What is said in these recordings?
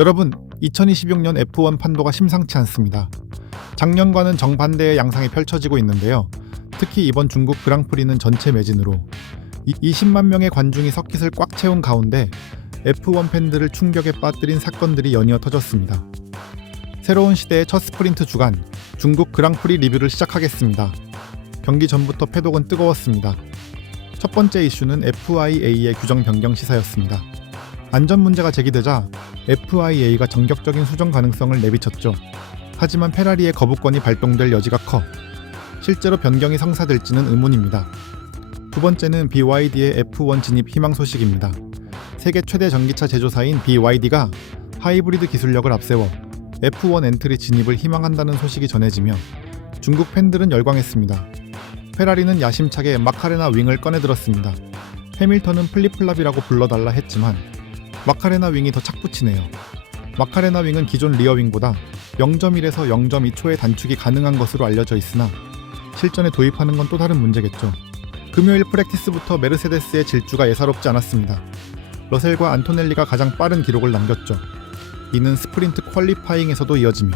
여러분, 2026년 F1 판도가 심상치 않습니다. 작년과는 정반대의 양상이 펼쳐지고 있는데요. 특히 이번 중국 그랑프리는 전체 매진으로 20만 명의 관중이 서킷을 꽉 채운 가운데 F1 팬들을 충격에 빠뜨린 사건들이 연이어 터졌습니다. 새로운 시대의 첫 스프린트 주간 중국 그랑프리 리뷰를 시작하겠습니다. 경기 전부터 패독은 뜨거웠습니다. 첫 번째 이슈는 FIA의 규정 변경 시사였습니다. 안전 문제가 제기되자 FIA가 전격적인 수정 가능성을 내비쳤죠. 하지만 페라리의 거부권이 발동될 여지가 커 실제로 변경이 성사될지는 의문입니다. 두 번째는 BYD의 F1 진입 희망 소식입니다. 세계 최대 전기차 제조사인 BYD가 하이브리드 기술력을 앞세워 F1 엔트리 진입을 희망한다는 소식이 전해지며 중국 팬들은 열광했습니다. 페라리는 야심차게 마카레나 윙을 꺼내들었습니다. 해밀턴은 플립플랍이라고 불러달라 했지만 마카레나 윙이 더 착붙이네요. 마카레나 윙은 기존 리어윙보다 0.1에서 0.2초의 단축이 가능한 것으로 알려져 있으나 실전에 도입하는 건 또 다른 문제겠죠. 금요일 프랙티스부터 메르세데스의 질주가 예사롭지 않았습니다. 러셀과 안토넬리가 가장 빠른 기록을 남겼죠. 이는 스프린트 퀄리파잉에서도 이어지며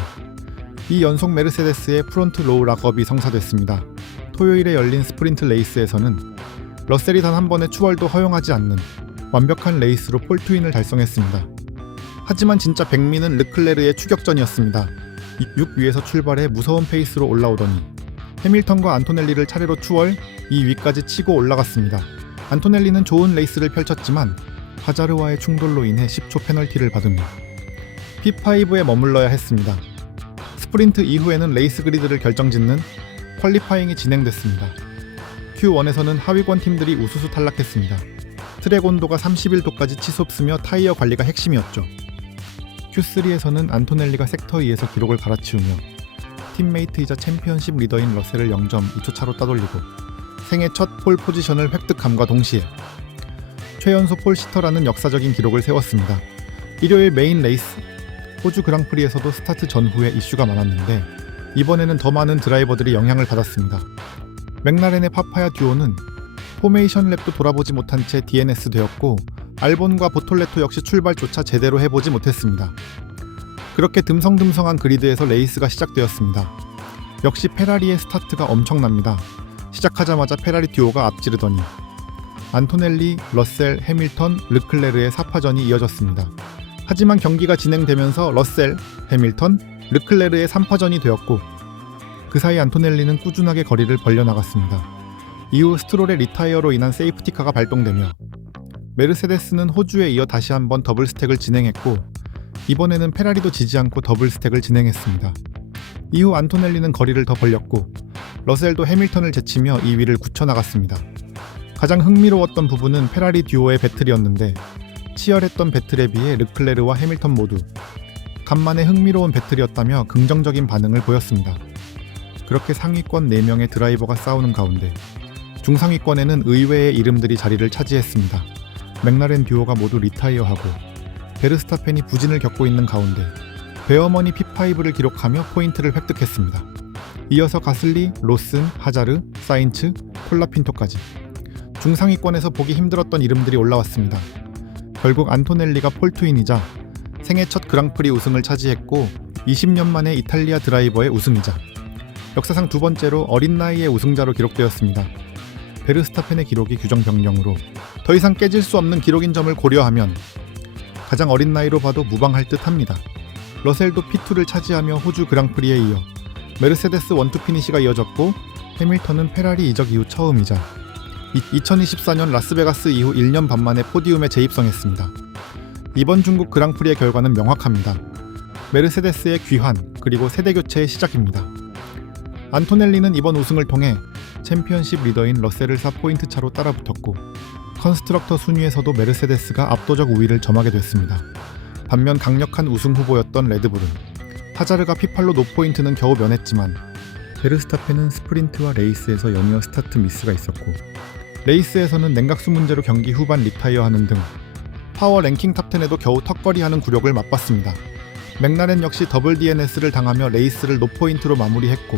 이 연속 메르세데스의 프론트 로우 락업이 성사됐습니다. 토요일에 열린 스프린트 레이스에서는 러셀이 단 한 번의 추월도 허용하지 않는 완벽한 레이스로 폴트윈을 달성했습니다. 하지만 진짜 백미는 르클레르의 추격전이었습니다. 6 위에서 출발해 무서운 페이스로 올라오더니 해밀턴과 안토넬리를 차례로 추월 2위까지 치고 올라갔습니다. 안토넬리는 좋은 레이스를 펼쳤지만 하자르와의 충돌로 인해 10초 페널티를 받으며 P5에 머물러야 했습니다. 스프린트 이후에는 레이스 그리드를 결정짓는 퀄리파잉이 진행됐습니다. Q1에서는 하위권 팀들이 우수수 탈락했습니다. 트랙 온도가 31도까지 치솟으며 타이어 관리가 핵심이었죠. Q3에서는 안토넬리가 섹터 2에서 기록을 갈아치우며 팀메이트이자 챔피언십 리더인 러셀을 0.2초 차로 따돌리고 생애 첫 폴 포지션을 획득함과 동시에 최연소 폴시터라는 역사적인 기록을 세웠습니다. 일요일 메인 레이스 호주 그랑프리에서도 스타트 전후에 이슈가 많았는데 이번에는 더 많은 드라이버들이 영향을 받았습니다. 맥라렌의 파파야 듀오는 포메이션 랩도 돌아보지 못한 채 DNS 되었고 알본과 보톨레토 역시 출발조차 제대로 해보지 못했습니다. 그렇게 듬성듬성한 그리드에서 레이스가 시작되었습니다. 역시 페라리의 스타트가 엄청납니다. 시작하자마자 페라리 듀오가 앞지르더니 안토넬리, 러셀, 해밀턴, 르클레르의 4파전이 이어졌습니다. 하지만 경기가 진행되면서 러셀, 해밀턴, 르클레르의 3파전이 되었고 그 사이 안토넬리는 꾸준하게 거리를 벌려나갔습니다. 이후 스트롤의 리타이어로 인한 세이프티카가 발동되며 메르세데스는 호주에 이어 다시 한번 더블 스택을 진행했고 이번에는 페라리도 지지 않고 더블 스택을 진행했습니다. 이후 안토넬리는 거리를 더 벌렸고 러셀도 해밀턴을 제치며 2위를 굳혀나갔습니다. 가장 흥미로웠던 부분은 페라리 듀오의 배틀이었는데 치열했던 배틀에 비해 르클레르와 해밀턴 모두 간만에 흥미로운 배틀이었다며 긍정적인 반응을 보였습니다. 그렇게 상위권 4명의 드라이버가 싸우는 가운데 중상위권에는 의외의 이름들이 자리를 차지했습니다. 맥라렌 듀오가 모두 리타이어하고 베르스타펜이 부진을 겪고 있는 가운데 베어먼이 P5를 기록하며 포인트를 획득했습니다. 이어서 가슬리, 로슨, 하자르, 사인츠, 콜라핀토까지 중상위권에서 보기 힘들었던 이름들이 올라왔습니다. 결국 안토넬리가 폴트윈이자 생애 첫 그랑프리 우승을 차지했고 20년 만에 이탈리아 드라이버의 우승이자 역사상 두 번째로 어린 나이의 우승자로 기록되었습니다. 베르스타펜의 기록이 규정 변경으로 더 이상 깨질 수 없는 기록인 점을 고려하면 가장 어린 나이로 봐도 무방할 듯 합니다. 러셀도 P2를 차지하며 호주 그랑프리에 이어 메르세데스 원투 피니시가 이어졌고 해밀턴은 페라리 이적 이후 처음이자 2024년 라스베가스 이후 1년 반 만에 포디움에 재입성했습니다. 이번 중국 그랑프리의 결과는 명확합니다. 메르세데스의 귀환 그리고 세대 교체의 시작입니다. 안토넬리는 이번 우승을 통해 챔피언십 리더인 러셀을 4포인트 차로 따라붙었고 컨스트럭터 순위에서도 메르세데스가 압도적 우위를 점하게 됐습니다. 반면 강력한 우승 후보였던 레드불은 하자르가 P8로 노포인트는 겨우 면했지만 베르스타펜은 스프린트와 레이스에서 연이어 스타트 미스가 있었고 레이스에서는 냉각수 문제로 경기 후반 리타이어하는 등 파워 랭킹 탑10에도 겨우 턱걸이하는 굴욕을 맛봤습니다. 맥라렌 역시 더블 DNS를 당하며 레이스를 노포인트로 마무리했고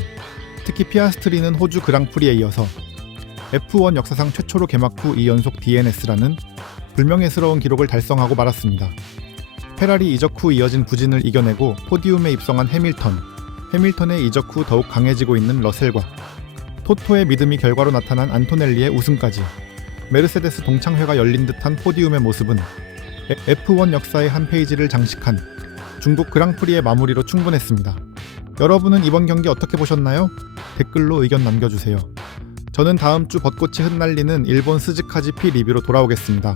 특히 피아스트리는 호주 그랑프리에 이어서 F1 역사상 최초로 개막 후 2연속 DNS라는 불명예스러운 기록을 달성하고 말았습니다. 페라리 이적 후 이어진 부진을 이겨내고 포디움에 입성한 해밀턴의 이적 후 더욱 강해지고 있는 러셀과 토토의 믿음이 결과로 나타난 안토넬리의 우승까지 메르세데스 동창회가 열린 듯한 포디움의 모습은 F1 역사의 한 페이지를 장식한 중국 그랑프리의 마무리로 충분했습니다. 여러분은 이번 경기 어떻게 보셨나요? 댓글로 의견 남겨주세요. 저는 다음 주 벚꽃이 흩날리는 일본 스즈카 GP 리뷰로 돌아오겠습니다.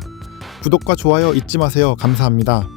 구독과 좋아요 잊지 마세요. 감사합니다.